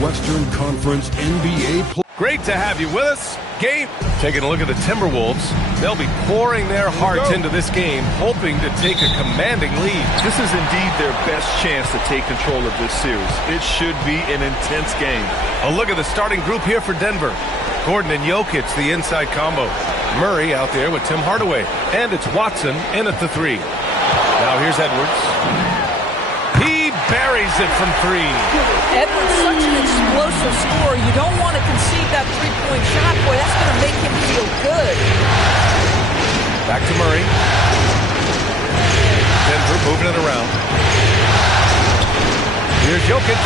Western Conference NBA. Great to have you with us. Game. Taking a look at the Timberwolves. They'll be pouring their hearts into this game, hoping to take a commanding lead. This is indeed their best chance to take control of this series. It should be an intense game. A look at the starting group here for Denver. Gordon and Jokic, the inside combo. Murray out there with Tim Hardaway. And it's Watson in at the 3. Now here's Edwards. He buries it from 3. Edwards, such an explosive scorer. You don't want to concede that three-point shot. Boy, that's going to make him feel good. Back to Murray. Denver moving it around. Here's Jokic.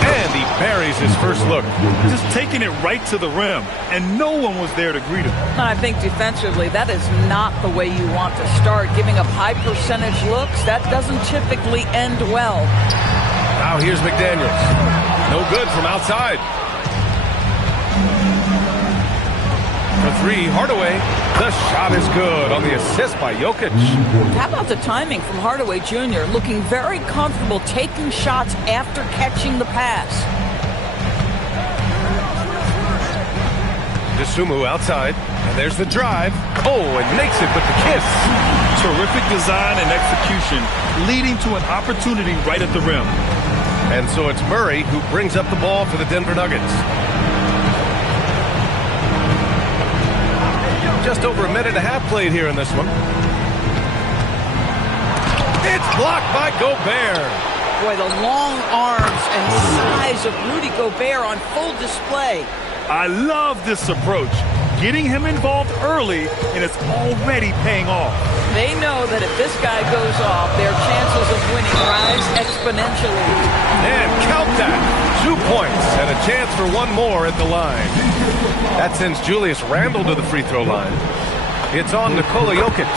And he buries his first look. Just taking it right to the rim, and no one was there to greet him. I think defensively, that is not the way you want to start. Giving up high percentage looks, that doesn't typically end well. Now here's McDaniels. No good from outside. The 3, Hardaway. The shot is good on the assist by Jokic. How about the timing from Hardaway Jr. Looking very comfortable taking shots after catching the pass. Dosunmu outside. And there's the drive. Oh, and makes it with the kiss. Terrific design and execution, leading to an opportunity right at the rim. And so it's Murray who brings up the ball for the Denver Nuggets. Just over a minute and a half played here in this one. It's blocked by Gobert. Boy, the long arms and size of Rudy Gobert on full display. I love this approach. Getting him involved early, and it's already paying off. They know that if this guy goes off, their chances of winning rise exponentially. And count that. 2 points and a chance for one more at the line. That sends Julius Randle to the free throw line. It's on Nikola Jokic.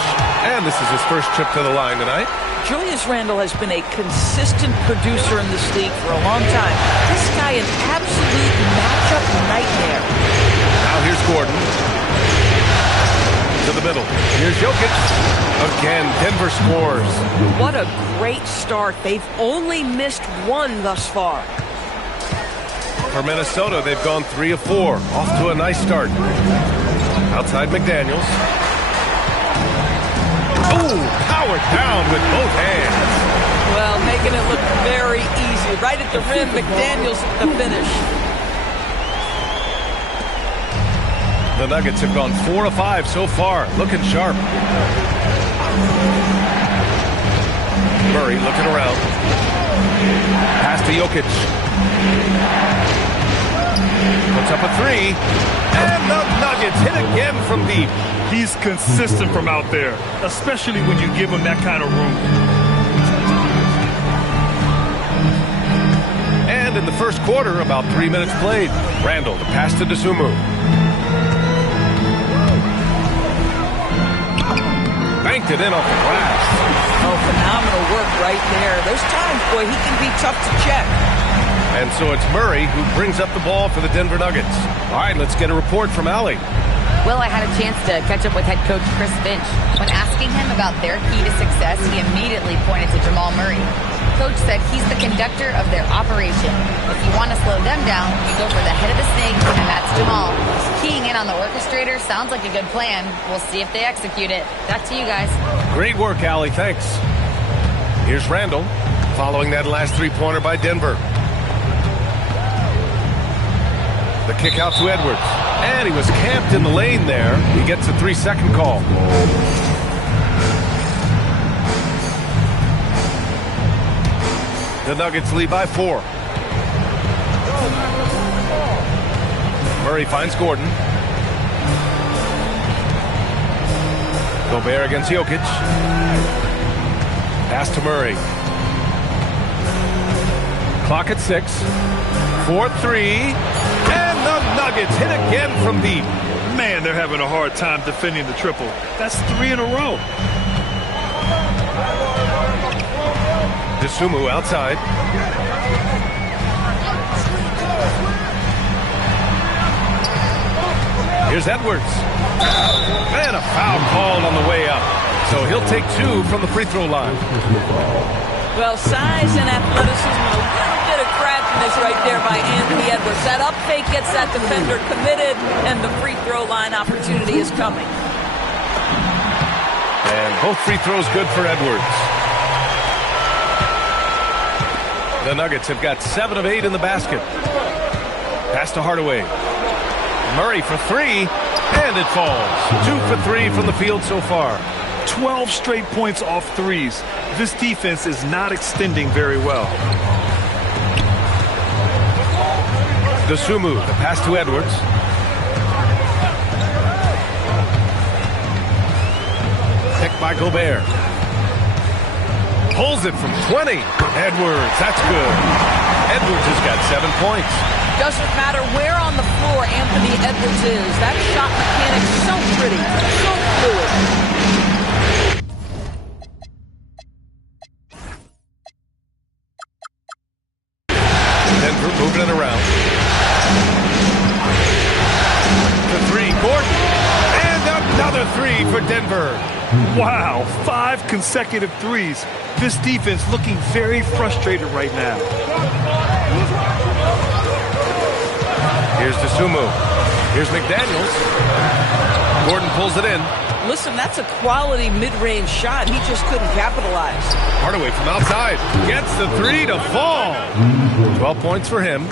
And this is his first trip to the line tonight. Julius Randle has been a consistent producer in this league for a long time. This guy an absolute matchup nightmare. Now here's Gordon. To the middle. Here's Jokic. Again, Denver scores. What a great start. They've only missed one thus far. For Minnesota, they've gone 3 of 4. Off to a nice start. Outside McDaniels. Oh, powered down with both hands. Well, making it look very easy. Right at the rim, McDaniels at the finish. The Nuggets have gone 4 of 5 so far. Looking sharp. Murray looking around. Pass to Jokic. Puts up a 3. And the Nuggets hit again from deep. He's consistent from out there, especially when you give him that kind of room. And in the first quarter, about 3 minutes played. Randle, the pass to Dosunmu. Banked it in off the glass. Oh, phenomenal work right there. Those times, boy, he can be tough to check. And so it's Murray who brings up the ball for the Denver Nuggets. All right, let's get a report from Allie. Well, I had a chance to catch up with head coach Chris Finch. When asking him about their key to success, he immediately pointed to Jamal Murray. Coach said he's the conductor of their operation. If you want to slow them down, you go for the head of the snake, and that's Jamal. Keying in on the orchestrator sounds like a good plan. We'll see if they execute it. Back to you guys. Great work, Allie. Thanks. Here's Randle, following that last three-pointer by Denver. The kick out to Edwards. And he was camped in the lane there. He gets a 3-second call. The Nuggets lead by 4. Murray finds Gordon. Gobert against Jokic. Pass to Murray. Clock at 6. 4-3. And the Nuggets hit again from deep. Man, they're having a hard time defending the triple. That's 3 in a row. Dosunmu outside. Here's Edwards. And a foul called on the way up. So he'll take 2 from the free throw line. Well, size and athleticism, a little bit of craftiness right there by Anthony Edwards. That up fake gets that defender committed, and the free throw line opportunity is coming. And both free throws good for Edwards. The Nuggets have got 7 of 8 in the basket. Pass to Hardaway. Murray for 3, and it falls. 2 for 3 from the field so far. 12 straight points off threes. This defense is not extending very well. Dosunmu, the pass to Edwards. Picked by Gobert. Pulls it from 20. Edwards, that's good. Edwards has got 7 points. Doesn't matter where on the floor Anthony Edwards is. That shot mechanic is so pretty, so fluid. Denver moving it around. The 3, Gordon. And another 3 for Denver. Wow, 5 consecutive threes. This defense looking very frustrated right now. Here's Dosunmu. Here's McDaniels. Gordon pulls it in. Listen, that's a quality mid-range shot. He just couldn't capitalize. Hardaway from outside. Gets the 3 to fall. 12 points for him.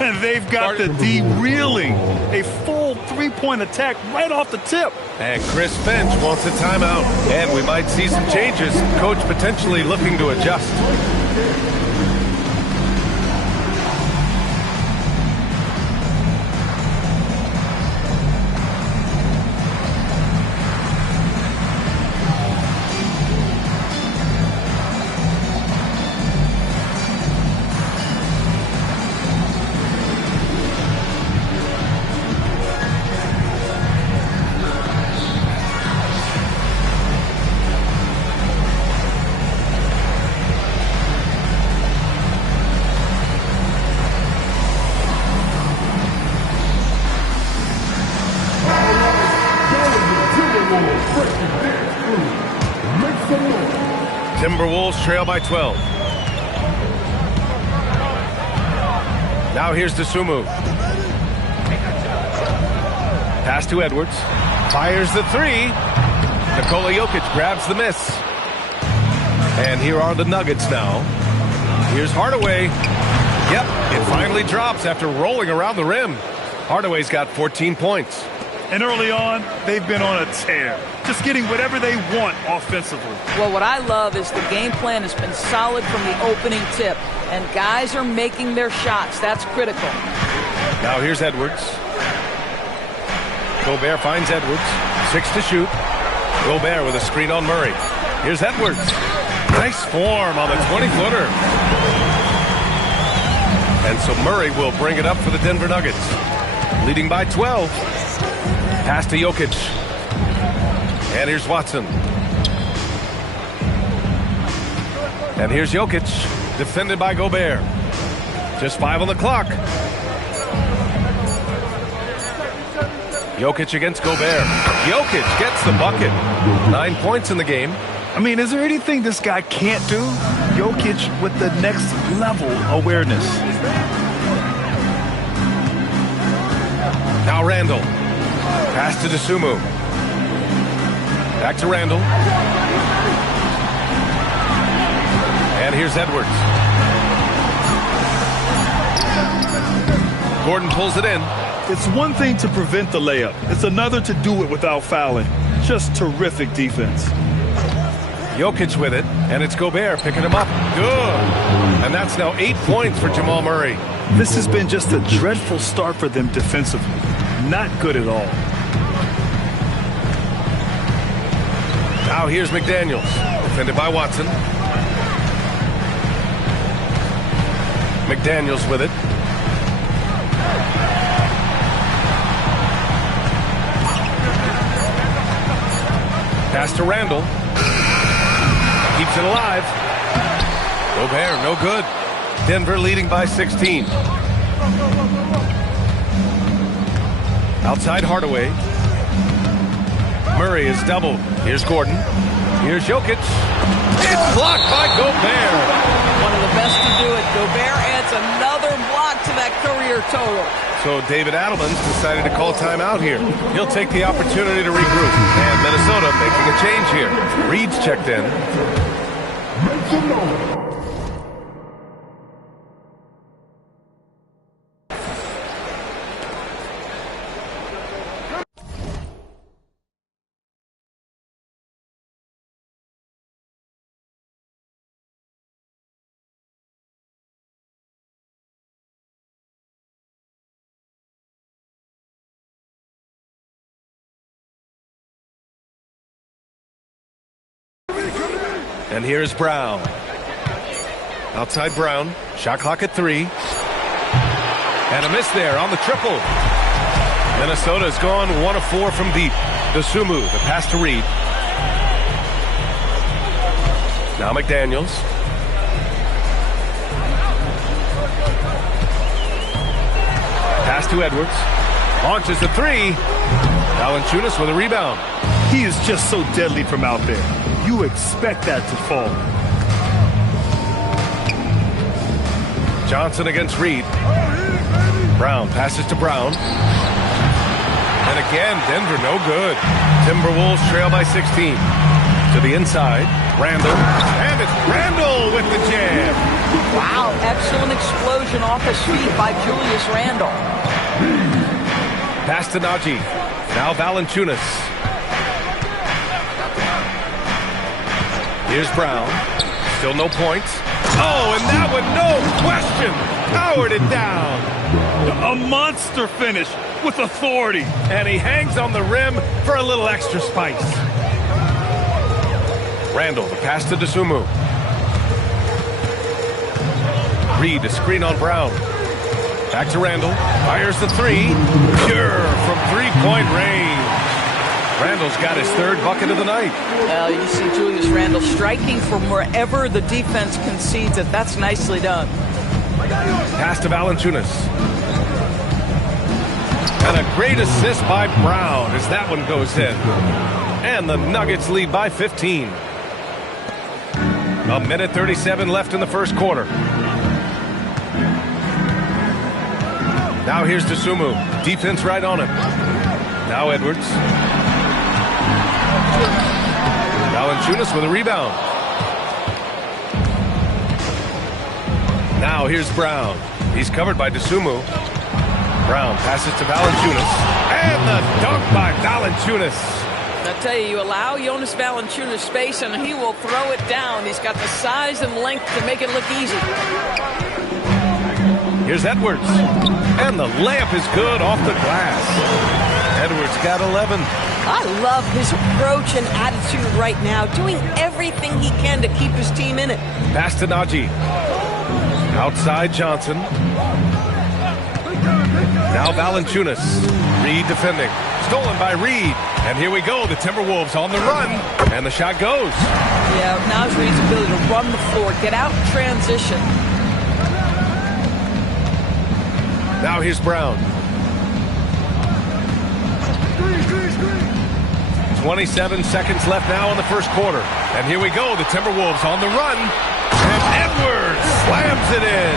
And they've got the D reeling. A full 3-point attack right off the tip. And Chris Finch wants a timeout. And we might see some changes. Coach potentially looking to adjust. Timberwolves trail by 12. Now here's Dosunmu. Pass to Edwards. Fires the 3. Nikola Jokic grabs the miss. And here are the Nuggets now. Here's Hardaway. Yep, it finally drops after rolling around the rim. Hardaway's got 14 points. And early on, they've been on a tear. Just getting whatever they want offensively. Well, what I love is the game plan has been solid from the opening tip. And guys are making their shots. That's critical. Now here's Edwards. Gobert finds Edwards. 6 to shoot. Gobert with a screen on Murray. Here's Edwards. Nice form on the 20-footer. And so Murray will bring it up for the Denver Nuggets. Leading by 12. Pass to Jokic. And here's Watson. And here's Jokic, defended by Gobert. Just 5 on the clock. Jokic against Gobert. Jokic gets the bucket. 9 points in the game. I mean, is there anything this guy can't do? Jokic with the next level awareness. Now Randall. Pass to Dosunmu. Back to Randall. And here's Edwards. Gordon pulls it in. It's one thing to prevent the layup. It's another to do it without fouling. Just terrific defense. Jokic with it, and it's Gobert picking him up. Good. And that's now 8 points for Jamal Murray. This has been just a dreadful start for them defensively. Not good at all. Now here's McDaniels, defended by Watson. McDaniels with it. Pass to Randall. Keeps it alive. Gobert, no good. Denver leading by 16. Outside Hardaway. Murray is doubled. Here's Gordon. Here's Jokic. It's blocked by Gobert. One of the best to do it. Gobert adds another block to that career total. So David Adelman's decided to call timeout here. He'll take the opportunity to regroup. And Minnesota making a change here. Reed's checked in. And here's Brown. Outside Brown. Shot clock at 3. And a miss there on the triple. Minnesota's gone 1 of 4 from deep. Dosunmu, the pass to Reed. Now McDaniels. Pass to Edwards. Launches the 3. Valanciunas with a rebound. He is just so deadly from out there. You expect that to fall. Johnson against Reed. Brown passes to Brown. And again, Denver no good. Timberwolves trail by 16. To the inside, Randall. And it's Randall with the jam. Wow, excellent explosion off his feet by Julius Randle. Pass to Najee. Now Valanciunas. Here's Brown. Still no points. Oh, and that one, no question, powered it down. A monster finish with authority. And he hangs on the rim for a little extra spice. Randall, the pass to Dosunmu. Reed, a screen on Brown. Back to Randall. Fires the 3. Pure from three-point range. Randall's got his 3rd bucket of the night. Well, you see Julius Randle striking from wherever the defense concedes it. That's nicely done. Pass to Valanciunas. And a great assist by Brown as that one goes in. And the Nuggets lead by 15. A minute 37 left in the first quarter. Now here's Dosunmu. Defense right on him. Now Edwards. Valanciunas with a rebound. Now here's Brown. He's covered by Dosunmu. Brown passes to Valanciunas. And the dunk by Valanciunas. I tell you, you allow Jonas Valanciunas space and he will throw it down. He's got the size and length to make it look easy. Here's Edwards. And the layup is good off the glass. Edwards got 11. I love his approach and attitude right now, doing everything he can to keep his team in it. Pass to Najee. Outside Johnson. Now Valanciunas. Reed defending. Stolen by Reed. And here we go. The Timberwolves on the run. And the shot goes. Yeah, now's Reed's ability to run the floor, get out in transition. Now here's Brown. 27 seconds left now in the first quarter. And here we go. The Timberwolves on the run. And Edwards slams it in.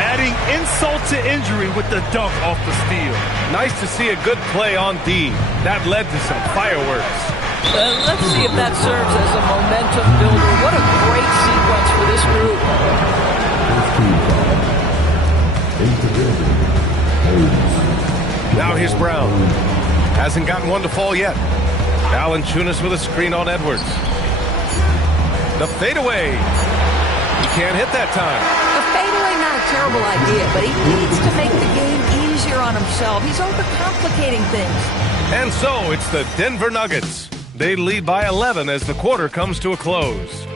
Adding insult to injury with the dunk off the steal. Nice to see a good play on D. That led to some fireworks. Let's see if that serves as a momentum builder. What a great sequence for this group. Now here's Brown. Hasn't gotten one to fall yet. Valanciunas with a screen on Edwards. The fadeaway. He can't hit that time. The fadeaway, not a terrible idea, but he needs to make the game easier on himself. He's overcomplicating things. And so it's the Denver Nuggets. They lead by 11 as the quarter comes to a close.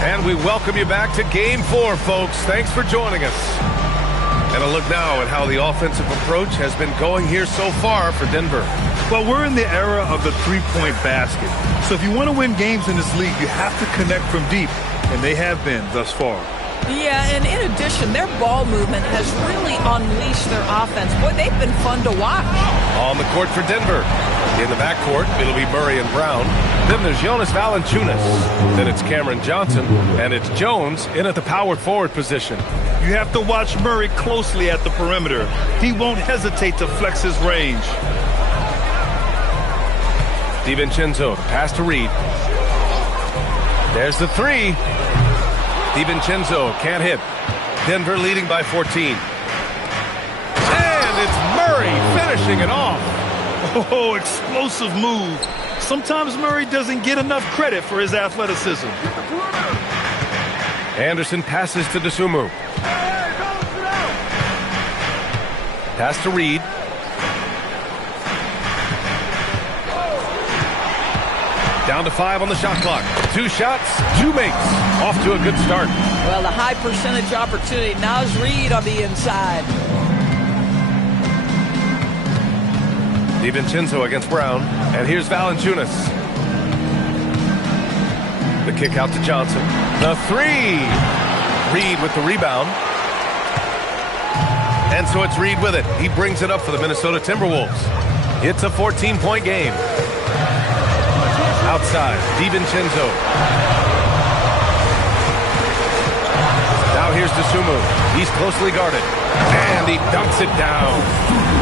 And we welcome you back to Game 4, folks. Thanks for joining us. And a look now at how the offensive approach has been going here so far for Denver. Well, we're in the era of the three-point basket. So if you want to win games in this league, you have to connect from deep. And they have been thus far. Yeah, and in addition, their ball movement has really unleashed their offense. Boy, they've been fun to watch. On the court for Denver. In the backcourt, it'll be Murray and Brown. Then there's Jonas Valanciunas. Then it's Cameron Johnson. And it's Jones in at the power forward position. You have to watch Murray closely at the perimeter. He won't hesitate to flex his range. DiVincenzo, pass to Reed. There's the three. DiVincenzo can't hit. Denver leading by 14. And it's Murray finishing it off. Oh, explosive move. Sometimes Murray doesn't get enough credit for his athleticism. Anderson passes to Dosunmu. Pass to Reed. Down to 5 on the shot clock. 2 shots, 2 makes. Off to a good start. Well, the high percentage opportunity. Now's Reed on the inside. DiVincenzo against Brown. And here's Valanciunas. The kick out to Johnson. The 3. Reed with the rebound. And so it's Reed with it. He brings it up for the Minnesota Timberwolves. It's a 14-point game. Outside, DiVincenzo. Now here's Dosunmu. He's closely guarded. And he dunks it down.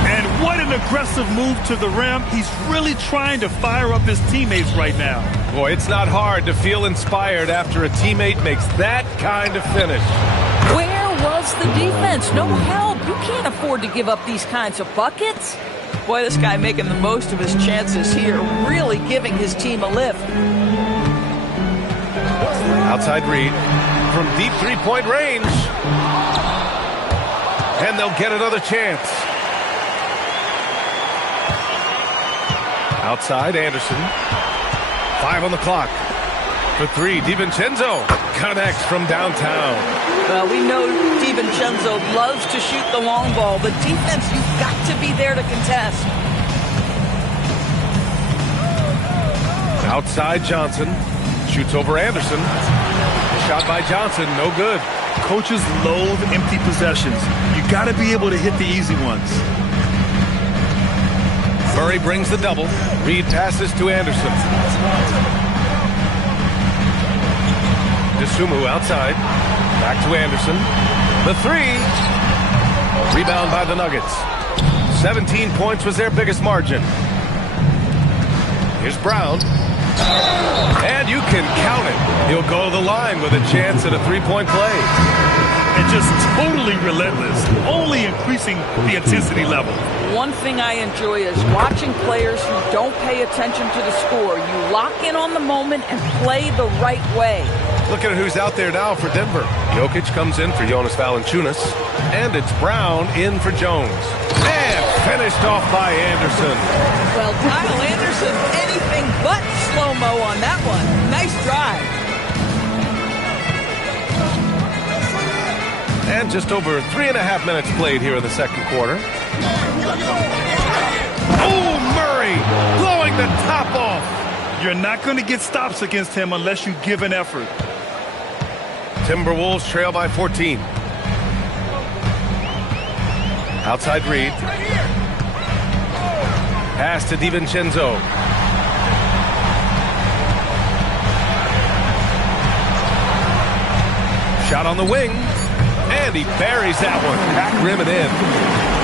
And what an aggressive move to the rim. He's really trying to fire up his teammates right now. Boy, it's not hard to feel inspired after a teammate makes that kind of finish. Where was the defense? No help. You can't afford to give up these kinds of buckets. Boy, this guy making the most of his chances here, really giving his team a lift. Outside Reed from deep three-point range. And they'll get another chance. Outside Anderson. 5 on the clock. For 3, DiVincenzo connects from downtown. Well, we know DiVincenzo loves to shoot the long ball. The defense, you've got to be there to contest. Outside Johnson. Shoots over Anderson. Shot by Johnson, no good. Coaches loathe empty possessions. You got to be able to hit the easy ones. Murray brings the double. Reed passes to Anderson. Dosunmu outside. Back to Anderson. The 3. Rebound by the Nuggets. 17 points was their biggest margin. Here's Brown. And you can count it. He'll go to the line with a chance at a 3-point play. And just totally relentless, only increasing the intensity level. One thing I enjoy is watching players who don't pay attention to the score. You lock in on the moment and play the right way. Look at who's out there now for Denver. Jokic comes in for Jonas Valanciunas. And it's Brown in for Jones. And finished off by Anderson. Well, Kyle Anderson, anything but slow-mo on that one. Nice drive. And just over 3.5 minutes played here in the second quarter. Oh, Murray blowing the top off. You're not going to get stops against him unless you give an effort. Timberwolves trail by 14. Outside Reed. Pass to DiVincenzo. Shot on the wing. And he buries that one. Back rim and in.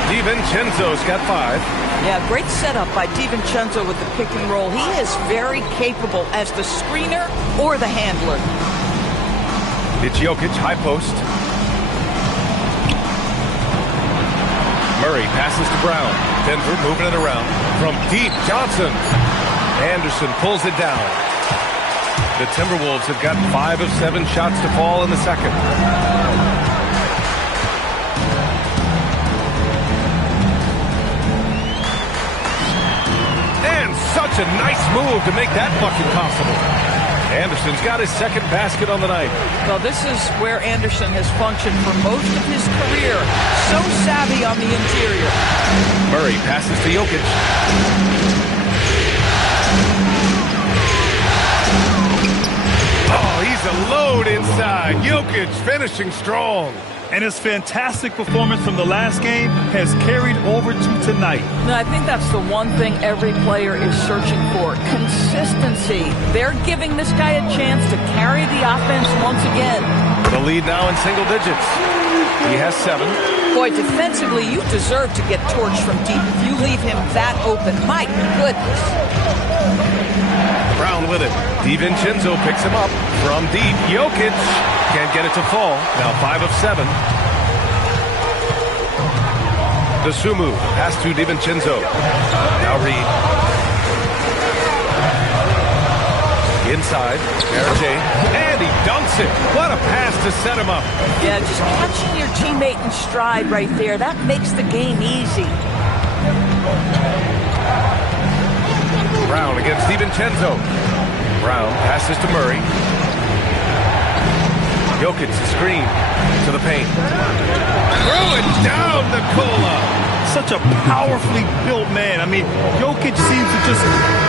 DiVincenzo's got 5. Yeah, great setup by DiVincenzo with the pick and roll. He is very capable as the screener or the handler. It's Jokic, high post. Murray passes to Brown. Denver moving it around. From deep, Johnson. Anderson pulls it down. The Timberwolves have got 5 of 7 shots to fall in the second. And such a nice move to make that bucket possible. Anderson's got his second basket on the night. Well, this is where Anderson has functioned for most of his career. So savvy on the interior. Murray passes to Jokic. Oh, he's a load inside. Jokic finishing strong. And his fantastic performance from the last game has carried over to tonight. No, I think that's the one thing every player is searching for, consistency. They're giving this guy a chance to carry the offense once again. The lead now in single digits. He has 7. Boy, defensively, you deserve to get torched from deep if you leave him that open. My goodness. Brown with it. DiVincenzo picks him up from deep. Jokic can't get it to fall. Now 5 of 7. Dosunmu pass to DiVincenzo. Now Reed. Inside. RJ. And he dunks it. What a pass to set him up. Yeah, just catching your teammate in stride right there. That makes the game easy. Brown against DiVincenzo. Brown passes to Murray. Jokic screen to the paint. Throw it down, Nikola. Such a powerfully built man. I mean, Jokic seems to just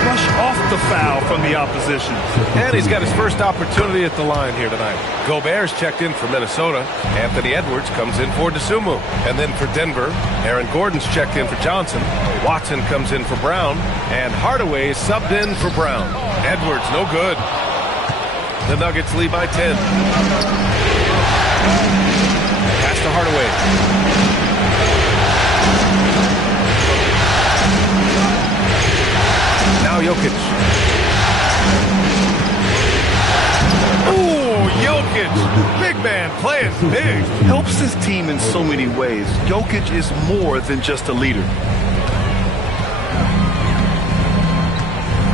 brush off the foul from the opposition. And he's got his first opportunity at the line here tonight. Gobert's checked in for Minnesota. Anthony Edwards comes in for Dosunmu. And then for Denver, Aaron Gordon's checked in for Johnson. Watson comes in for Brown. And Hardaway is subbed in for Brown. Edwards, no good. The Nuggets lead by 10. Pass to Hardaway. Now Jokic. Ooh, Jokic. Big man playing big. Helps his team in so many ways. Jokic is more than just a leader.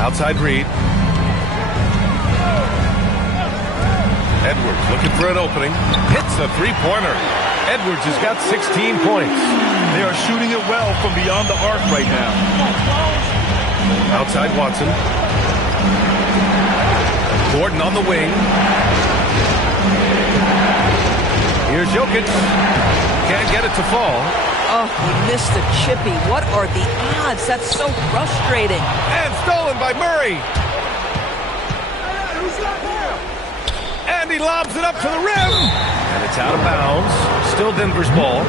Outside Reed. Edwards looking for an opening. Hits a three-pointer. Edwards has got 16 points. They are shooting it well from beyond the arc right now. Outside Watson. Gordon on the wing. Here's Jokic. Can't get it to fall. Oh, he missed the chippy. What are the odds? That's so frustrating. And stolen by Murray. And he lobs it up to the rim. And it's out of bounds. Still Denver's ball.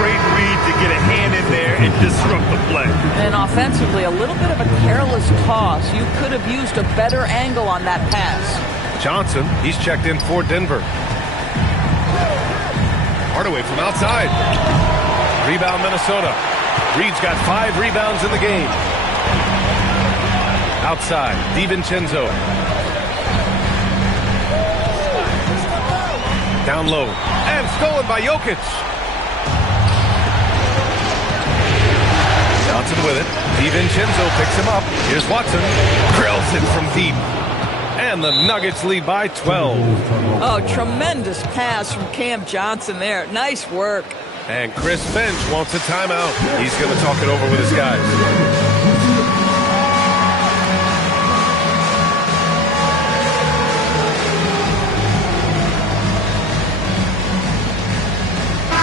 Great read to get a hand in there and disrupt the play. And offensively, a little bit of a careless toss. You could have used a better angle on that pass. Johnson, he's checked in for Denver. Hardaway from outside. Rebound Minnesota. Reed's got 5 rebounds in the game. Outside, DiVincenzo. Down low. And stolen by Jokic. Johnson with it. DiVincenzo picks him up. Here's Watson. Drills it from deep. And the Nuggets lead by 12. Oh, tremendous pass from Cam Johnson there. Nice work. And Chris Finch wants a timeout. He's going to talk it over with his guys.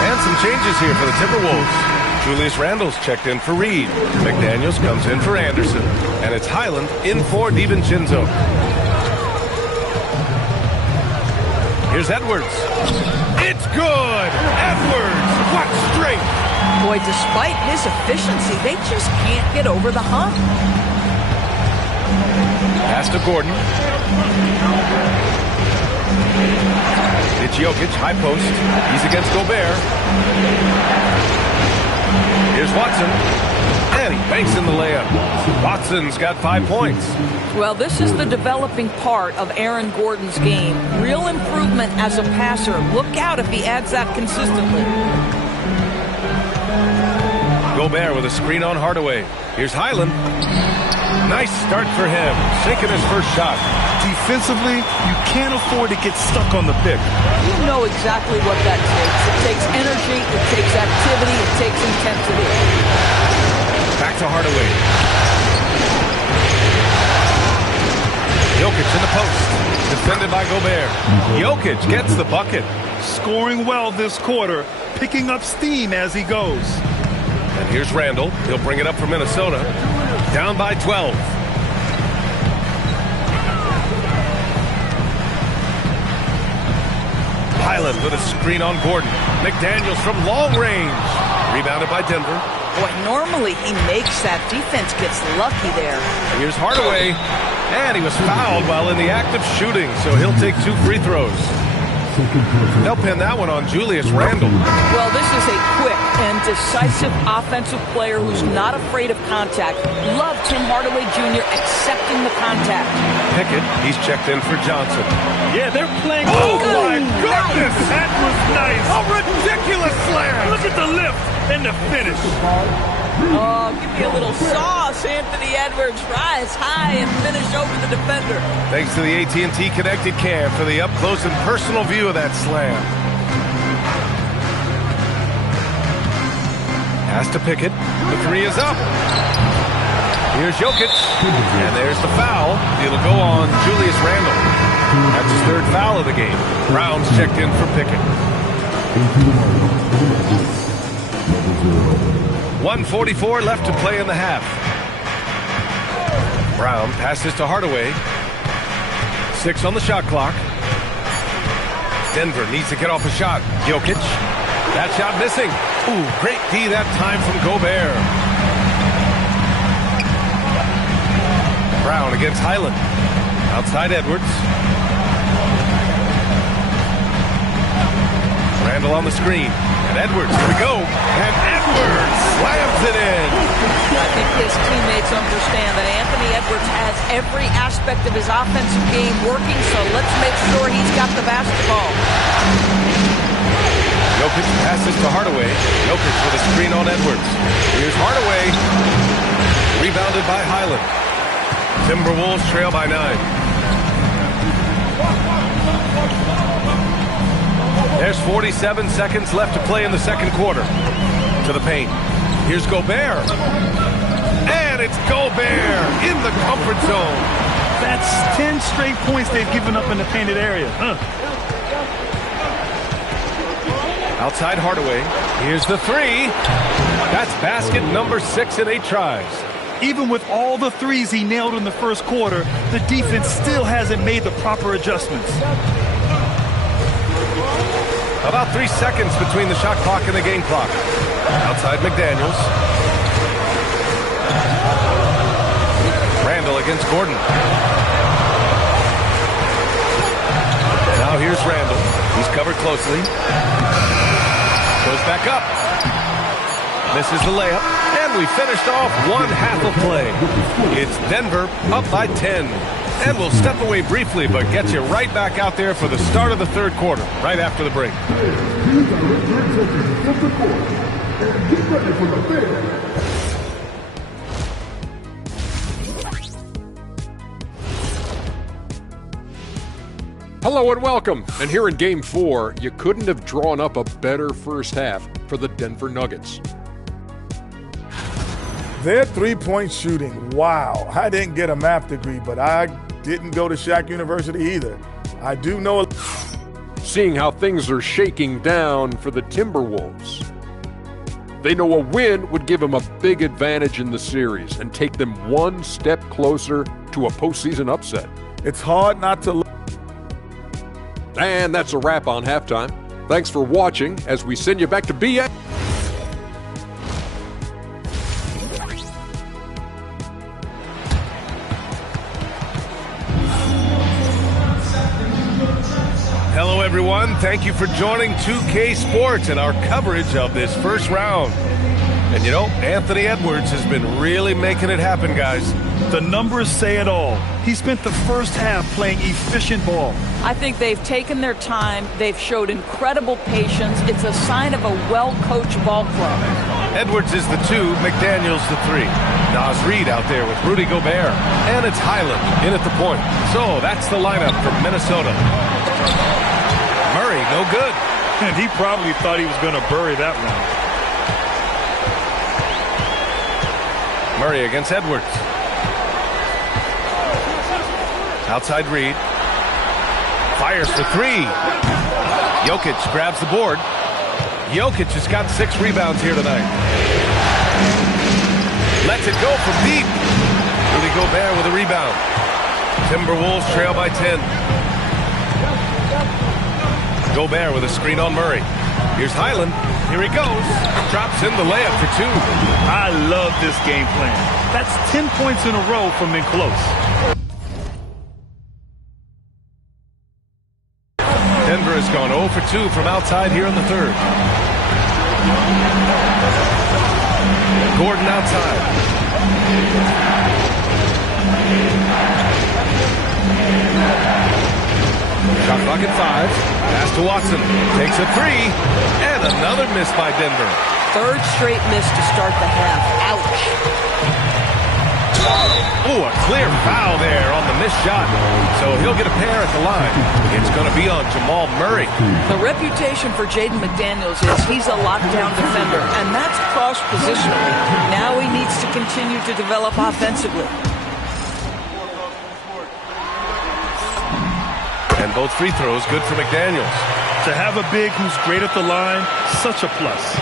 And some changes here for the Timberwolves. Julius Randle's checked in for Reed. McDaniels comes in for Anderson. And it's Highland in for DiVincenzo. Here's Edwards. It's good! Edwards! What strength! Boy, despite his efficiency, they just can't get over the hump. Pass to Gordon. It's Jokic, high post. He's against Gobert. Here's Watson. And he banks in the layup. Watson's got 5 points. Well, this is the developing part of Aaron Gordon's game. Real improvement as a passer. Look out if he adds that consistently. Gobert with a screen on Hardaway. Here's Highland. Nice start for him. Sinking his first shot. Defensively, you can't afford to get stuck on the pick. You know exactly what that takes. It takes energy, it takes activity, it takes intensity. Back to Hardaway. Jokic in the post. Defended by Gobert. Jokic gets the bucket. Scoring well this quarter, picking up steam as he goes. And here's Randle. He'll bring it up for Minnesota. Down by 12. Highland with a screen on Gordon. McDaniels from long range. Rebounded by Denver. Boy, normally he makes that. Defense gets lucky there. Here's Hardaway. And he was fouled while in the act of shooting, so he'll take 2 free throws. They'll pin that one on Julius Randle. Well, this is a quick and decisive offensive player who's not afraid of contact. Love Tim Hardaway Jr. accepting the contact. Pickett, he's checked in for Johnson. Yeah, they're playing. Oh, my goodness! That was nice. A ridiculous slam. Look at the lift and the finish. Oh, give me a little sauce, Anthony Edwards. Rise high and finish over the defender. Thanks to the AT&T Connected Cam for the up-close and personal view of that slam. Pass to Pickett. The 3 is up. Here's Jokic. And there's the foul. It'll go on Julius Randle. That's his 3rd foul of the game. Brown's checked in for Pickett. 1:44 left to play in the half. Brown passes to Hardaway. 6 on the shot clock. Denver needs to get off a shot. Jokic. That shot missing. Ooh, great D that time from Gobert. Brown against Highland. Outside Edwards. Randle on the screen. And Edwards, here we go. And Edwards slams it in. I think his teammates understand that Anthony Edwards has every aspect of his offensive game working, so let's make sure he's got the basketball. Jokic passes to Hardaway. Jokic with a screen on Edwards. Here's Hardaway. Rebounded by Highland. Timberwolves trail by 9. There's 47 seconds left to play in the second quarter. To the paint. Here's Gobert. And it's Gobert in the comfort zone. That's 10 straight points they've given up in the painted area. Outside Hardaway. Here's the 3. That's basket number 6 in 8 tries. Even with all the threes he nailed in the first quarter, the defense still hasn't made the proper adjustments. About 3 seconds between the shot clock and the game clock. Outside McDaniels. Randle against Gordon. Now here's Randle. He's covered closely. Goes back up. Misses the layup. And we finished off 1 half of play. It's Denver up by 10. And we'll step away briefly, but get you right back out there for the start of the third quarter, right after the break. Hello and welcome. And here in Game 4, you couldn't have drawn up a better first half for the Denver Nuggets. Their three-point shooting, wow. I didn't get a math degree, but I didn't go to Shaq University either. I do know. Seeing how things are shaking down for the Timberwolves. They know a win would give them a big advantage in the series and take them 1 step closer to a postseason upset. It's hard not to look. And that's a wrap on halftime. Thanks for watching as we send you back to BS. Hello, everyone. Thank you for joining 2K Sports and our coverage of this first round. And you know, Anthony Edwards has been really making it happen, guys. The numbers say it all. He spent the first half playing efficient ball. I think they've taken their time. They've showed incredible patience. It's a sign of a well-coached ball club. Edwards is the 2, McDaniels the 3. Naz Reid out there with Rudy Gobert. And it's Highland in at the point. So that's the lineup for Minnesota. Murray, no good. And he probably thought he was going to bury that one. Murray against Edwards. Outside Reid. Fires for 3. Jokic grabs the board. Jokic has got 6 rebounds here tonight. Lets it go from deep. Rudy Gobert with a rebound. Timberwolves trail by 10. Gobert with a screen on Murray. Here's Highland. Here he goes. Drops in the layup for 2. I love this game plan. That's 10 points in a row from in close. Denver has gone 0 for 2 from outside here in the third. Gordon outside. Shot clock at 5. Pass to Watson. Takes a 3. And another miss by Denver. Third straight miss to start the half. Ouch. Oh, a clear foul there on the missed shot. So he'll get a pair at the line. It's going to be on Jamal Murray. The reputation for Jaden McDaniels is he's a lockdown defender, and that's cross positionally. Now he needs to continue to develop offensively. And both free throws good for McDaniels. To have a big who's great at the line, such a plus.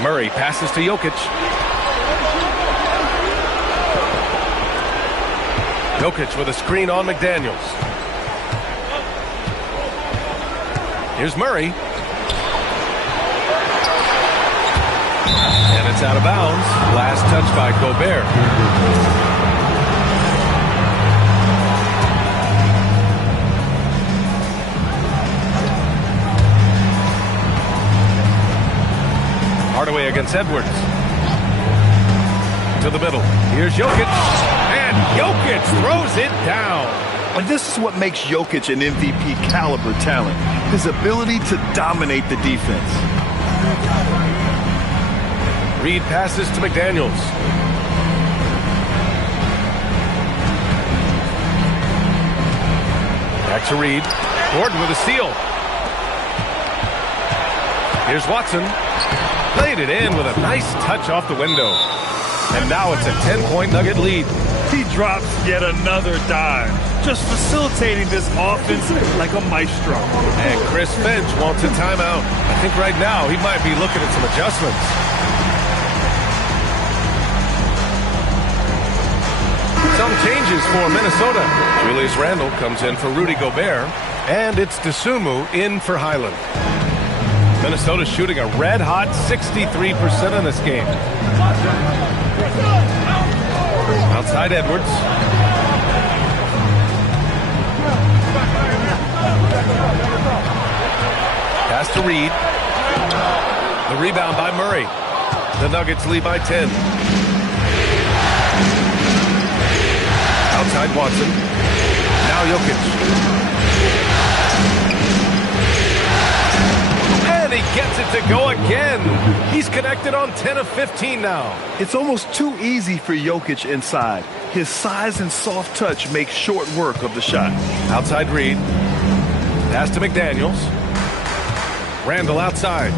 Murray passes to Jokic. Jokic with a screen on McDaniels. Here's Murray. And it's out of bounds. Last touch by Gobert. Hardaway against Edwards. To the middle. Here's Jokic. And Jokic throws it down. And this is what makes Jokic an MVP caliber talent. His ability to dominate the defense. Reed passes to McDaniels. Back to Reed. Gordon with a steal. Here's Watson. Played it in with a nice touch off the window. And now it's a 10-point Nugget lead. He drops yet another dime, just facilitating this offense like a maestro. And Chris Finch wants a timeout. I think right now he might be looking at some adjustments. Some changes for Minnesota. Julius Randle comes in for Rudy Gobert, and it's Dosunmu in for Highland. Minnesota shooting a red-hot 63% in this game. Outside Edwards. Pass to Reed. The rebound by Murray. The Nuggets lead by 10. Outside Watson. Now Jokic. And he gets it to go again. He's connected on 10 of 15 now. It's almost too easy for Jokic inside. His size and soft touch make short work of the shot. Outside Reed. Pass to McDaniels. Randle outside.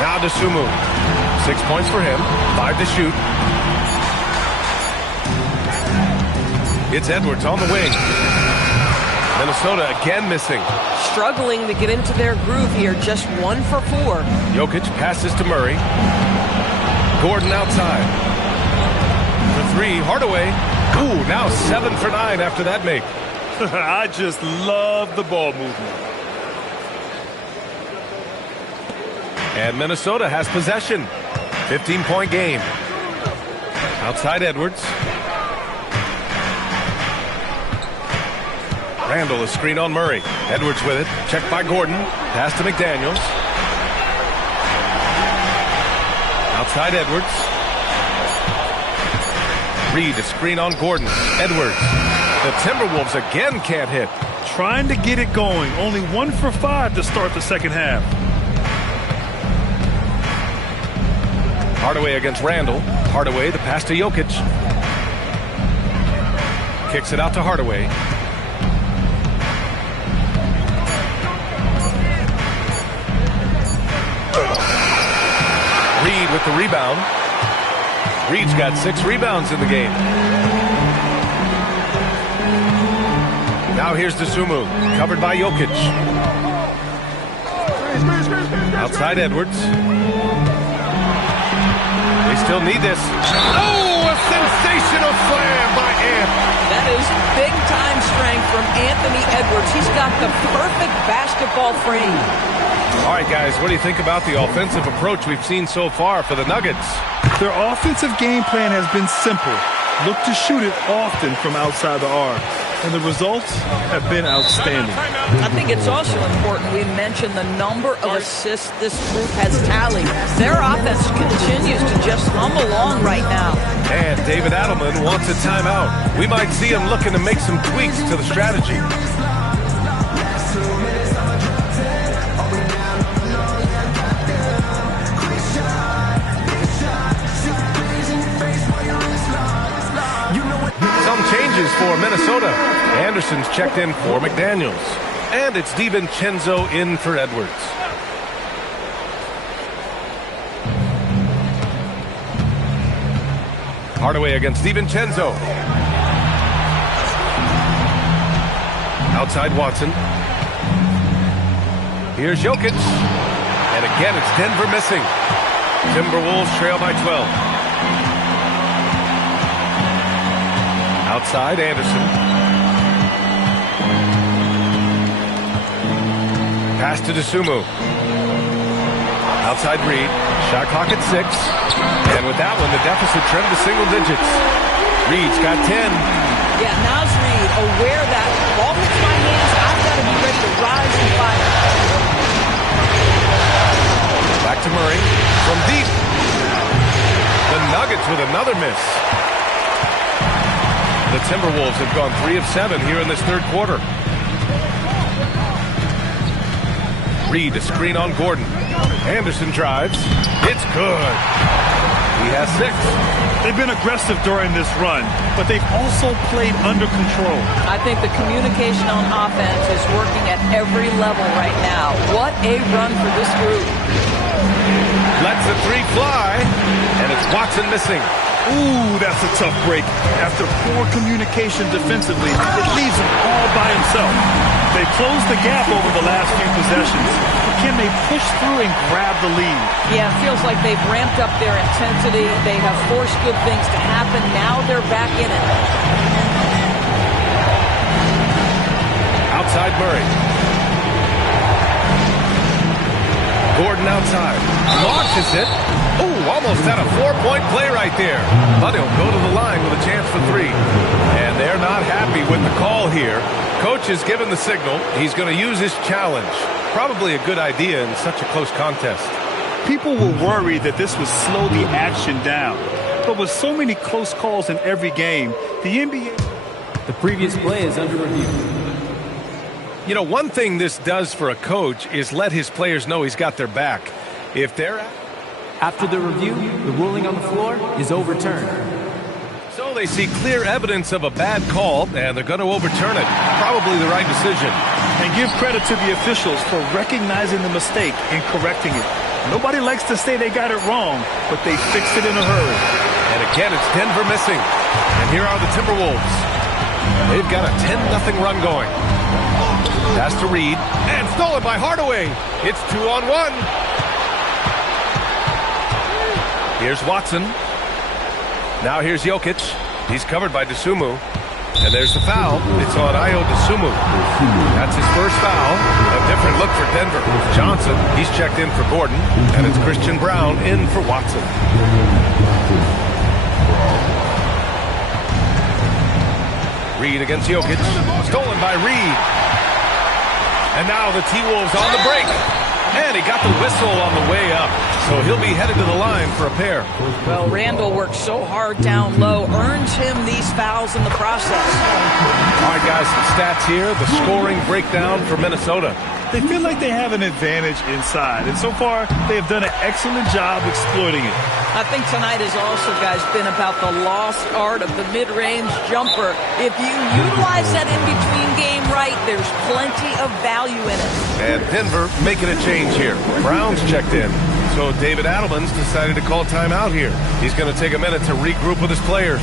Now Dosunmu. 6 points for him. 5 to shoot. It's Edwards on the wing. Minnesota again missing. Struggling to get into their groove here. Just 1 for 4. Jokic passes to Murray. Gordon outside. For 3, Hardaway. Ooh, now 7 for 9 after that make. I just love the ball movement. And Minnesota has possession. 15-point game. Outside Edwards. Randle, a screen on Murray. Edwards with it. Checked by Gordon. Pass to McDaniels. Outside Edwards. Reed, a screen on Gordon. Edwards. The Timberwolves again can't hit. Trying to get it going. Only 1 for 5 to start the second half. Hardaway against Randle. Hardaway, the pass to Jokic. Kicks it out to Hardaway. Reed with the rebound. Reed's got 6 rebounds in the game. Now here's Dosunmu, covered by Jokic. Outside Edwards. They still need this. Oh, a sensational slam by Ant. That is big-time strength from Anthony Edwards. He's got the perfect basketball frame. All right, guys, what do you think about the offensive approach we've seen so far for the Nuggets? Their offensive game plan has been simple. Look to shoot it often from outside the arc. And the results have been outstanding. I think it's also important we mention the number of assists this group has tallied. Their offense continues to just hum along right now. And David Adelman wants a timeout. We might see him looking to make some tweaks to the strategy. Some changes for Minnesota. Anderson's checked in for McDaniels. And it's DiVincenzo in for Edwards. Hardaway against DiVincenzo. Outside Watson. Here's Jokic. And again, it's Denver missing. Timberwolves trail by 12. Outside, Anderson. Pass to Dosunmu. Outside Reed. Shot clock at 6. And with that one, the deficit trimmed to single digits. Reed's got 10. Yeah, now's Reed aware that ball hits my hands, I've got to be ready to rise and fire. Back to Murray. From deep. The Nuggets with another miss. The Timberwolves have gone 3 of 7 here in this third quarter. Reed, a screen on Gordon. Anderson drives. It's good. He has 6. They've been aggressive during this run, but they've also played under control. I think the communication on offense is working at every level right now. What a run for this group. Lets the 3 fly, and it's Watson missing. Ooh, that's a tough break. After poor communication defensively, it leaves him all by himself. They closed the gap over the last few possessions. Can they push through and grab the lead? Yeah, it feels like they've ramped up their intensity. They have forced good things to happen. Now they're back in it. Outside Murray. Gordon outside. Launches it. Ooh, almost had a 4-point play right there. But he'll go to the line with a chance for 3. And they're not happy with the call here. Coach has given the signal. He's going to use his challenge. Probably a good idea in such a close contest. People were worried that this would slow the action down. But with so many close calls in every game, the NBA... The previous play is under review. You know, one thing this does for a coach is let his players know he's got their back. If they're... After the review, the ruling on the floor is overturned. So they see clear evidence of a bad call, and they're going to overturn it. Probably the right decision. And give credit to the officials for recognizing the mistake and correcting it. Nobody likes to say they got it wrong, but they fixed it in a hurry. And again, it's Denver missing. And here are the Timberwolves. They've got a 10-0 run going. Pass to Reed, and stolen by Hardaway. It's 2-on-1. Here's Watson. Now here's Jokic. He's covered by Dosunmu. And there's the foul. It's on Ayo Dosunmu. That's his first foul. A different look for Denver. Johnson, he's checked in for Gordon. And it's Christian Brown in for Watson. Reed against Jokic. Stolen by Reed. And now the T-Wolves on the break. And he got the whistle on the way up. So he'll be headed to the line for a pair. Well, Randall works so hard down low, earns him these fouls in the process. All right, guys, some stats here. The scoring breakdown for Minnesota. They feel like they have an advantage inside, and so far they have done an excellent job exploiting it. I think tonight has also, guys, been about the lost art of the mid-range jumper. If you utilize that in-between game right, there's plenty of value in it. And Denver making a change here. Brown's checked in. So David Adelman's decided to call timeout here. He's going to take a minute to regroup with his players.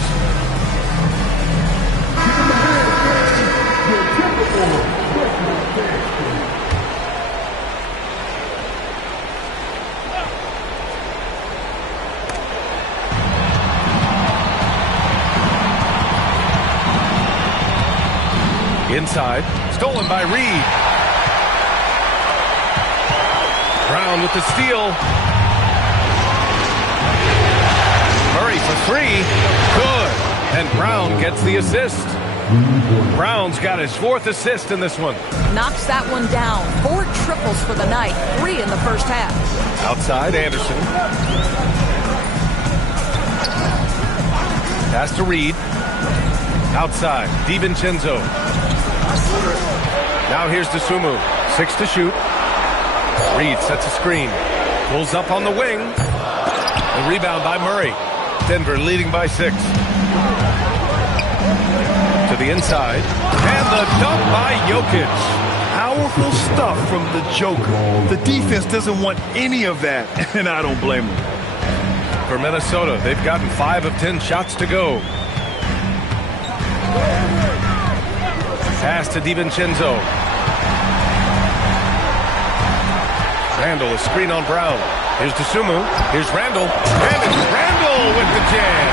Inside, stolen by Reed. Brown with the steal. Murray for three. Good. And Brown gets the assist. Brown's got his 4th assist in this one. Knocks that one down. 4 triples for the night. 3 in the first half. Outside, Anderson. Pass to Reed. Outside, DiVincenzo. Now here's Dosunmu. 6 to shoot. Reed sets a screen. Pulls up on the wing. The rebound by Murray. Denver leading by 6. To the inside. And the dunk by Jokic. Powerful stuff from the Joker. The defense doesn't want any of that, and I don't blame them. For Minnesota, they've gotten 5 of 10 shots to go. Pass to DiVincenzo. Randall, a screen on Brown. Here's Dosunmu. Here's Randall. And it's Randall with the jam.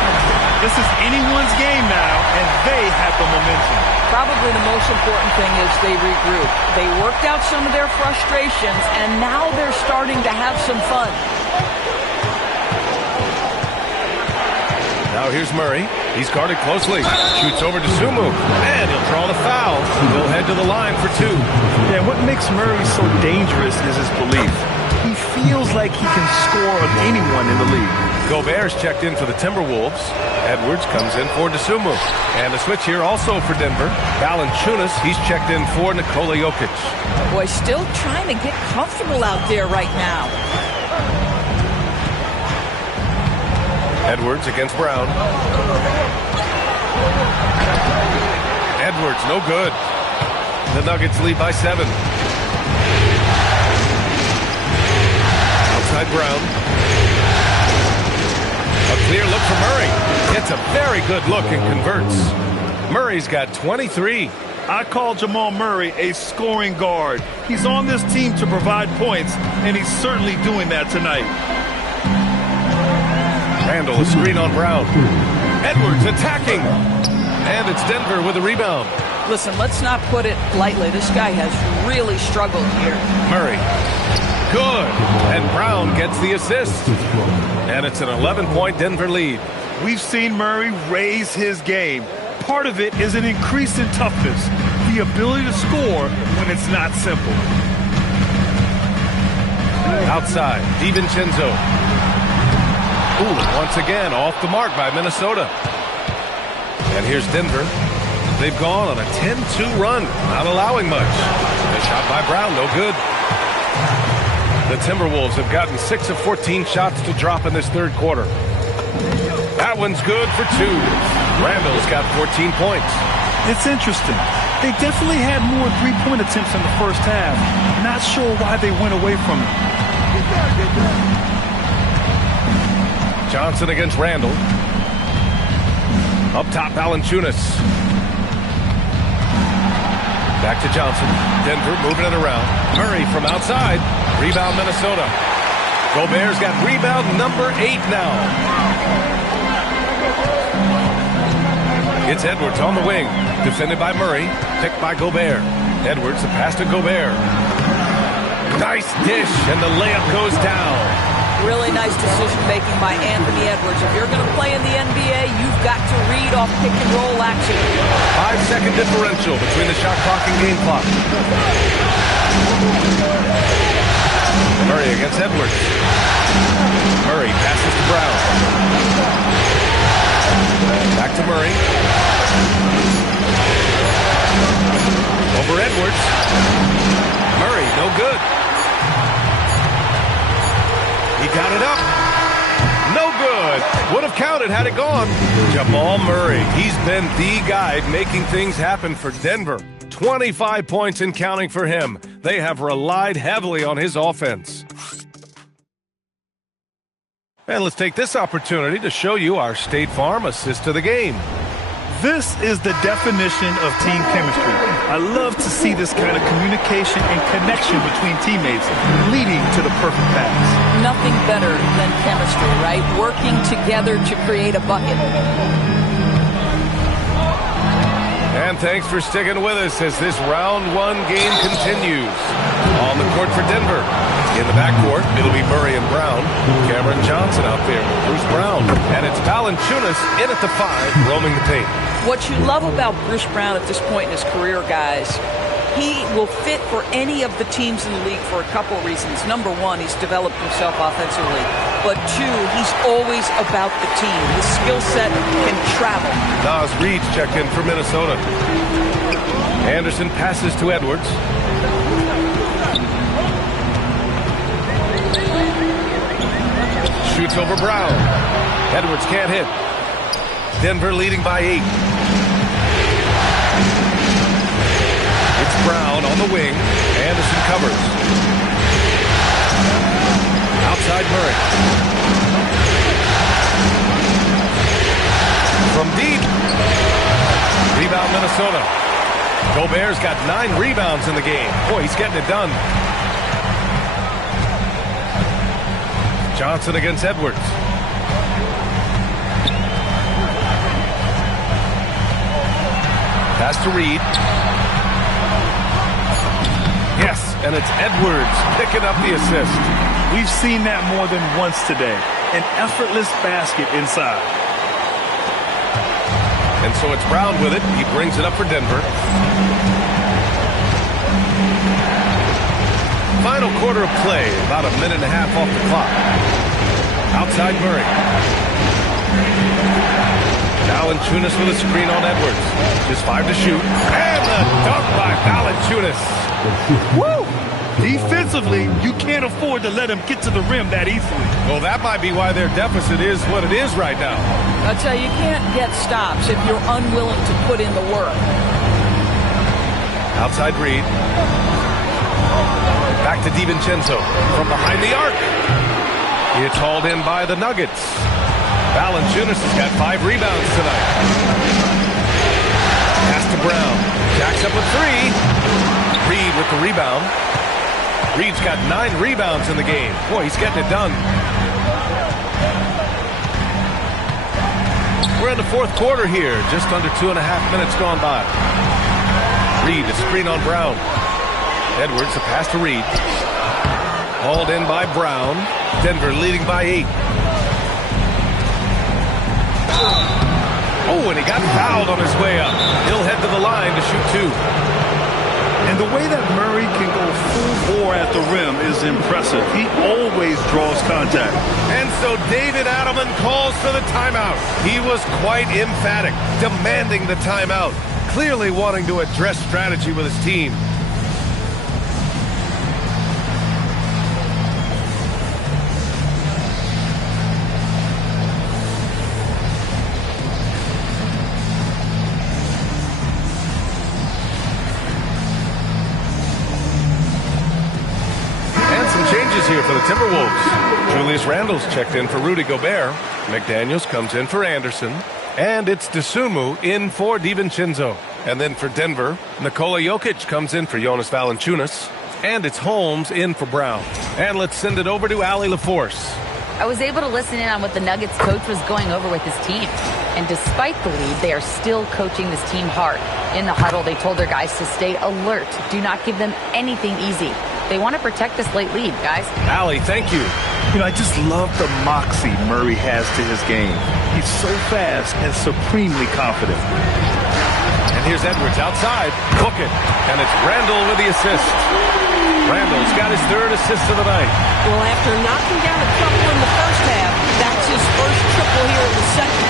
This is anyone's game now, and they have the momentum. Probably the most important thing is they regroup. They worked out some of their frustrations, and now they're starting to have some fun. Now here's Murray. He's guarded closely. Shoots over to Dosunmu. And he'll draw the foul. He'll head to the line for 2. Yeah, what makes Murray so dangerous is his belief. He feels like he can score on anyone in the league. Gobert's checked in for the Timberwolves. Edwards comes in for Dosunmu. And a switch here also for Denver. Valanciunas, he's checked in for Nikola Jokic. Boy, still trying to get comfortable out there right now. Edwards against Brown. Edwards, no good. The Nuggets lead by 7. Outside Brown. A clear look for Murray. It's a very good look and converts. Murray's got 23. I call Jamal Murray a scoring guard. He's on this team to provide points, and he's certainly doing that tonight. Randall, a screen on Brown. Edwards attacking. And it's Denver with a rebound. Listen, let's not put it lightly. This guy has really struggled here. Murray. Good. And Brown gets the assist. And it's an 11-point Denver lead. We've seen Murray raise his game. Part of it is an increase in toughness, the ability to score when it's not simple. Outside, DiVincenzo. Ooh, once again, off the mark by Minnesota. And here's Denver. They've gone on a 10-2 run, not allowing much. A shot by Brown, no good. The Timberwolves have gotten 6 of 14 shots to drop in this third quarter. That one's good for 2. Randall's got 14 points. It's interesting. They definitely had more three-point attempts in the first half. Not sure why they went away from it. Johnson against Randall. Up top, Valanciunas. Back to Johnson. Denver moving it around. Murray from outside. Rebound Minnesota. Gobert's got rebound number 8 now. It's Edwards on the wing. Defended by Murray. Picked by Gobert. Edwards, the pass to Gobert. Nice dish, and the layup goes down. Really nice decision-making by Anthony Edwards. If you're going to play in the NBA, you've got to read off pick-and-roll action. 5-second differential between the shot clock and game clock. Murray against Edwards. Murray passes to Brown. Back to Murray. Over Edwards. Murray, no good. He got it up. No good. Would have counted had it gone. Jamal Murray. He's been the guy making things happen for Denver. 25 points and counting for him. They have relied heavily on his offense. And let's take this opportunity to show you our State Farm assist to the game. This is the definition of team chemistry. I love to see this kind of communication and connection between teammates leading to the perfect pass. Nothing better than chemistry, right? Working together to create a bucket. And thanks for sticking with us as this round one game continues. On the court for Denver. In the backcourt, it'll be Murray and Brown. Cameron Johnson out there with Bruce Brown. And it's Valanciunas in at the 5, roaming the paint. What you love about Bruce Brown at this point in his career, guys, he will fit for any of the teams in the league for a couple of reasons. Number one, he's developed himself offensively. But two, he's always about the team. His skill set can travel. Naz Reid's checked in for Minnesota. Anderson passes to Edwards. Shoots over Brown. Edwards can't hit. Denver leading by 8. It's Brown on the wing. Anderson covers. Outside Murray. From deep. Rebound Minnesota. Gobert's got 9 rebounds in the game. Boy, he's getting it done. Johnson against Edwards. Pass to Reid. Yes, and it's Edwards picking up the assist. We've seen that more than once today. An effortless basket inside. And so it's Brown with it. He brings it up for Denver. Final quarter of play, about a minute and a half off the clock. Outside Murray. Valanciunas with a screen on Edwards. Just 5 to shoot. And the dunk by Valanciunas. Woo! Defensively, you can't afford to let him get to the rim that easily. Well, that might be why their deficit is what it is right now. I tell you, you can't get stops if you're unwilling to put in the work. Outside Reid. Back to DiVincenzo from behind the arc. It's hauled in by the Nuggets. Valanciunas has got 5 rebounds tonight. Pass to Brown. Jacks up with 3. Reid with the rebound. Reid's got 9 rebounds in the game. Boy, he's getting it done. We're in the 4th quarter here. Just under 2.5 minutes gone by. Reid, a screen on Brown. Edwards, a pass to Reid. Hauled in by Brown. Denver leading by 8. Oh, and he got fouled on his way up. He'll head to the line to shoot 2. And the way that Murray can go full bore at the rim is impressive. He always draws contact. And so David Adelman calls for the timeout. He was quite emphatic, demanding the timeout, clearly wanting to address strategy with his team. Here for the Timberwolves. Julius Randle's checked in for Rudy Gobert. McDaniels comes in for Anderson. And it's Dosunmu in for DiVincenzo. And then for Denver, Nikola Jokic comes in for Jonas Valanciunas. And it's Holmes in for Brown. And let's send it over to Allie LaForce. I was able to listen in on what the Nuggets coach was going over with his team. And despite the lead, they are still coaching this team hard. In the huddle, they told their guys to stay alert. Do not give them anything easy. They want to protect this late lead, guys. Allie, thank you. You know, I just love the moxie Murray has to his game. He's so fast and supremely confident. And here's Edwards outside. Book it. And it's Randle with the assist. Randle's got his 3rd assist of the night. Well, after knocking down a couple in the first half, that's his first triple here in the second.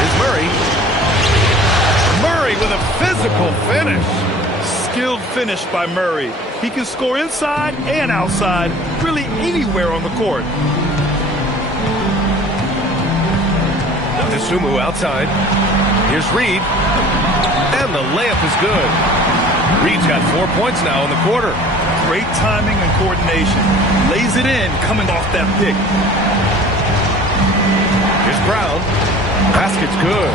Here's Murray. Murray with a physical finish. Skilled finish by Murray. He can score inside and outside, really anywhere on the court. Dosunmu outside. Here's Reid. And the layup is good. Reid's got 4 points now in the quarter. Great timing and coordination. Lays it in coming off that pick. Here's Brown. Basket's good.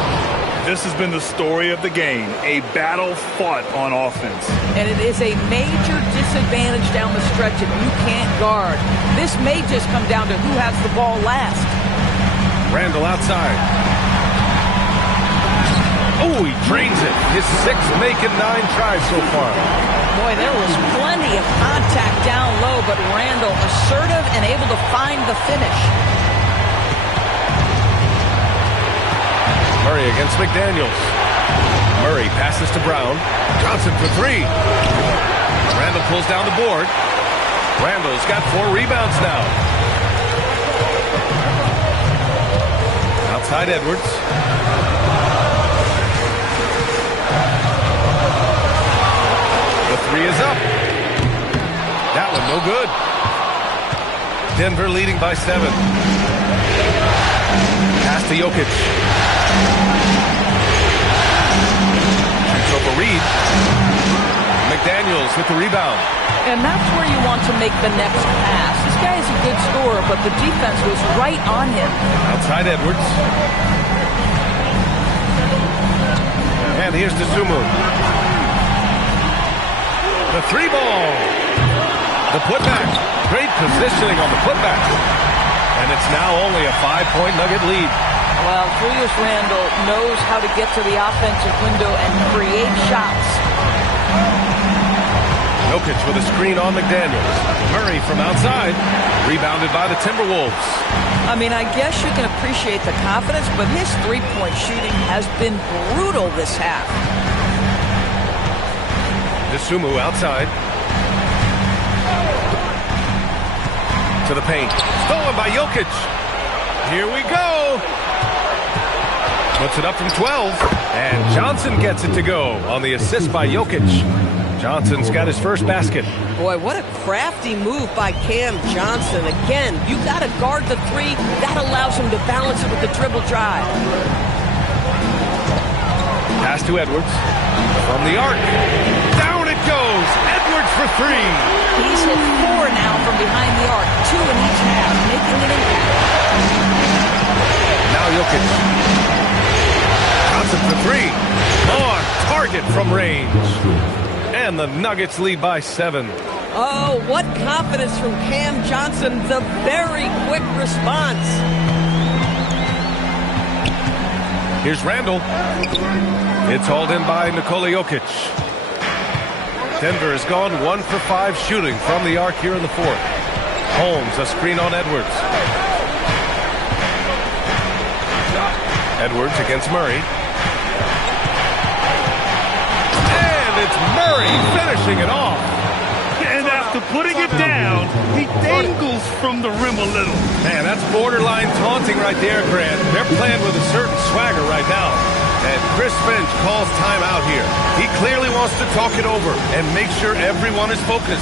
This has been the story of the game, a battle fought on offense. And it is a major disadvantage down the stretch if you can't guard. This may just come down to who has the ball last. Randle outside. Oh, he drains it. His 6th make in 9 tries so far. Boy, there was plenty of contact down low, but Randall assertive and able to find the finish. Murray against McDaniels. Murray passes to Brown. Johnson for 3. Randall pulls down the board. Randall's got 4 rebounds now. Outside Edwards. The 3 is up. That one no good. Denver leading by 7. Pass to Jokic. Shoots over Reed. McDaniels with the rebound. And that's where you want to make the next pass. This guy is a good scorer, but the defense was right on him. Outside Edwards. And here's Dosunmu. The 3 ball. The putback. Great positioning on the putback. And it's now only a 5-point Nugget lead. Well, Julius Randle knows how to get to the offensive window and create shots. Jokic with a screen on McDaniels. Murray from outside. Rebounded by the Timberwolves. I mean, I guess you can appreciate the confidence, but his three-point shooting has been brutal this half. Dosunmu outside. To the paint. Stolen by Jokic. Here we go. Puts it up from 12. And Johnson gets it to go on the assist by Jokic. Johnson's got his first basket. Boy, what a crafty move by Cam Johnson. Again, you got to guard the 3. That allows him to balance it with the dribble drive. Pass to Edwards. From the arc. Down it goes. Edwards for 3. He's hit 4 now from behind the arc. 2 in each half, making an impact. Now Jokic. Johnson for 3. On target from range. And the Nuggets lead by 7. Oh, what confidence from Cam Johnson. The very quick response. Here's Randall. It's hauled in by Nikola Jokic. Denver has gone 1 for 5 shooting from the arc here in the 4th. Holmes, a screen on Edwards. Edwards against Murray. It's Murray finishing it off. And after putting it down, he dangles from the rim a little. Man, that's borderline taunting right there, Grant. They're playing with a certain swagger right now. And Chris Finch calls timeout here. He clearly wants to talk it over and make sure everyone is focused.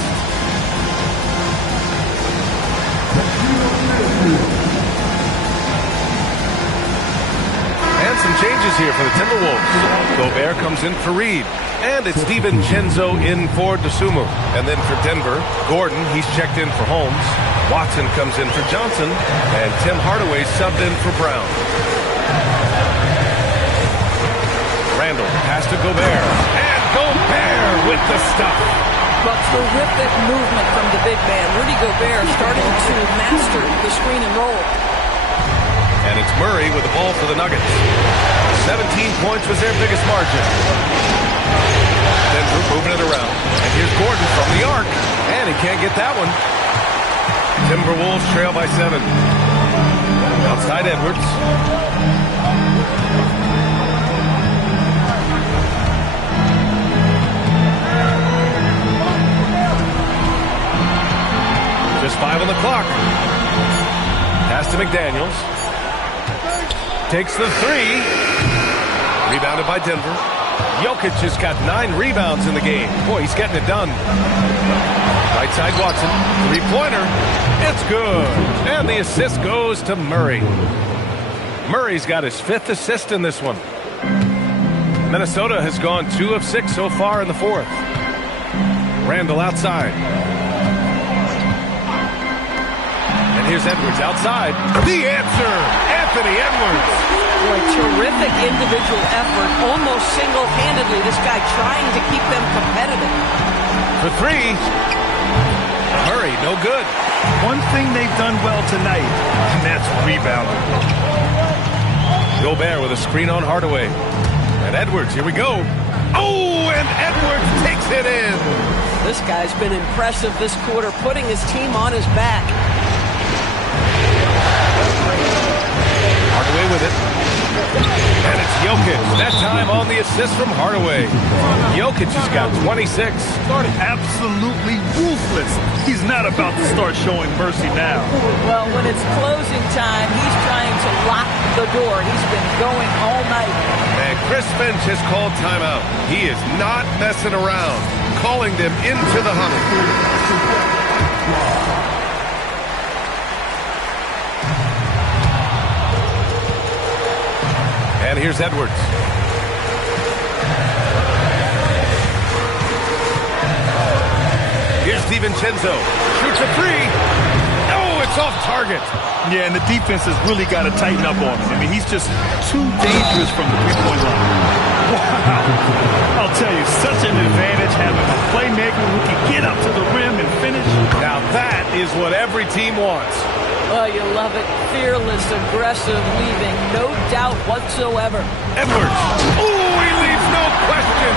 And some changes here for the Timberwolves. Gobert comes in for Reed. And it's DiVincenzo in for Dosunmu. And then for Denver, Gordon, he's checked in for Holmes. Watson comes in for Johnson. And Tim Hardaway subbed in for Brown. Randall, pass to Gobert. And Gobert with the stuff. But terrific movement from the big man. Rudy Gobert starting to master the screen and roll. And it's Murray with the ball for the Nuggets. 17 points was their biggest margin. Denver moving it around. And here's Gordon from the arc. And he can't get that one. Timberwolves trail by 7. Outside Edwards. Just 5 on the clock. Pass to McDaniels. Takes the 3. Rebounded by Denver. Jokic has got 9 rebounds in the game. Boy, he's getting it done. Right side Watson. 3-pointer. It's good. And the assist goes to Murray. Murray's got his 5th assist in this one. Minnesota has gone 2 of 6 so far in the 4th. Randall outside. And here's Edwards outside. The answer, Anthony Edwards. Boy, terrific individual effort, almost single-handedly. This guy trying to keep them competitive. For 3. Murray, no good. One thing they've done well tonight, and that's rebounding. Gobert with a screen on Hardaway. And Edwards, here we go. Oh, and Edwards takes it in. This guy's been impressive this quarter, putting his team on his back. Hardaway with it. And it's Jokic. That time on the assist from Hardaway. Jokic has got 26. Absolutely ruthless. He's not about to start showing mercy now. Well, when it's closing time, he's trying to lock the door. He's been going all night. And Chris Finch has called timeout. He is not messing around, calling them into the huddle. And here's Edwards. Here's DiVincenzo. Shoots a three. Oh, it's off target. Yeah, and the defense has really got to tighten up on him. I mean, he's just too dangerous from the three-point line. Wow. I'll tell you, such an advantage having a playmaker who can get up to the rim and finish. Now that is what every team wants. Oh, you love it. Fearless, aggressive, leaving no doubt whatsoever. Edwards. Oh, he leaves no question.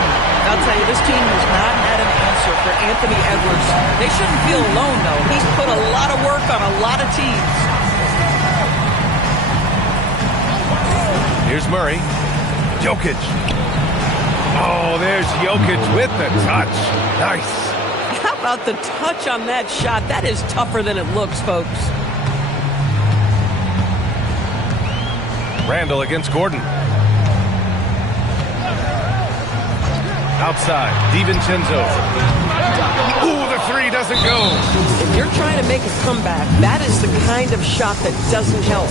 I'll tell you, this team has not had an answer for Anthony Edwards. They shouldn't feel alone, though. He's put a lot of work on a lot of teams. Here's Murray. Jokic. Oh, there's Jokic with the touch. Nice. How about the touch on that shot? That is tougher than it looks, folks. Randall against Gordon. Outside, DiVincenzo. Ooh, the three doesn't go. If you're trying to make a comeback, that is the kind of shot that doesn't help.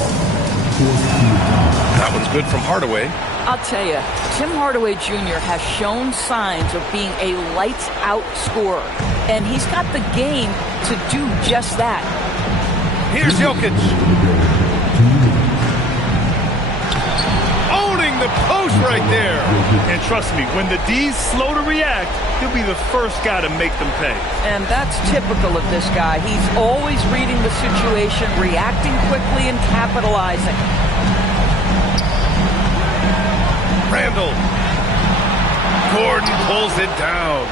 That one's good from Hardaway. I'll tell you, Tim Hardaway Jr. has shown signs of being a lights-out scorer, and he's got the game to do just that. Here's Jokic. Owning the post right there. And trust me, when the D's slow to react, he'll be the first guy to make them pay. And that's typical of this guy. He's always reading the situation, reacting quickly, and capitalizing. Randall. Gordon pulls it down.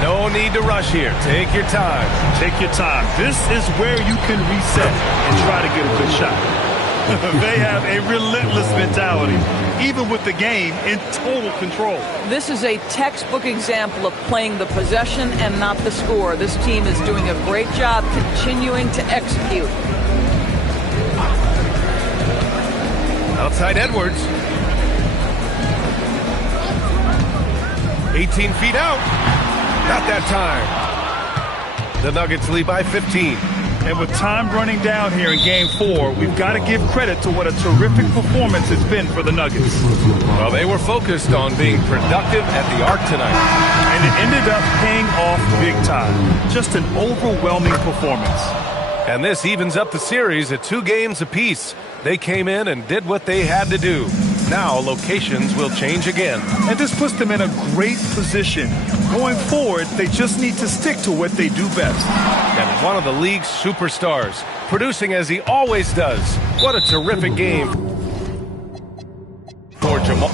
No need to rush here. Take your time. Take your time. This is where you can reset and try to get a good shot. They have a relentless mentality, even with the game in total control. This is a textbook example of playing the possession and not the score. This team is doing a great job continuing to execute. Outside Edwards. 18 feet out. Not that time. The Nuggets lead by 15. And with time running down here in Game 4, we've got to give credit to what a terrific performance it's been for the Nuggets. Well, they were focused on being productive at the arc tonight. And it ended up paying off big time. Just an overwhelming performance. And this evens up the series at 2 games apiece. They came in and did what they had to do. Now locations will change again. And this puts them in a great position. Going forward, they just need to stick to what they do best. And one of the league's superstars, producing as he always does. What a terrific game for Jamal.